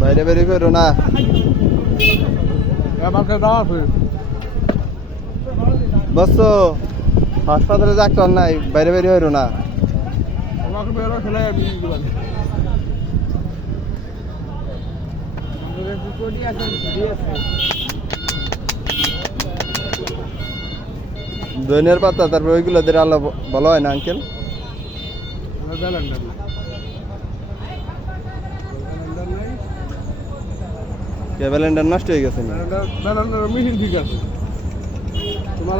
বাইরে বেরি করো না বস হাসপাতালে ডাক্তার নাই বাইরে বেরি হইরো না দইনের পাতা তারপর ওইগুলো দিয়ে আলো ভালো হয় না আঙ্কেল ব্যালেন্ডার নষ্ট হয়ে গেছে মেশিন ঠিক আছে তোমার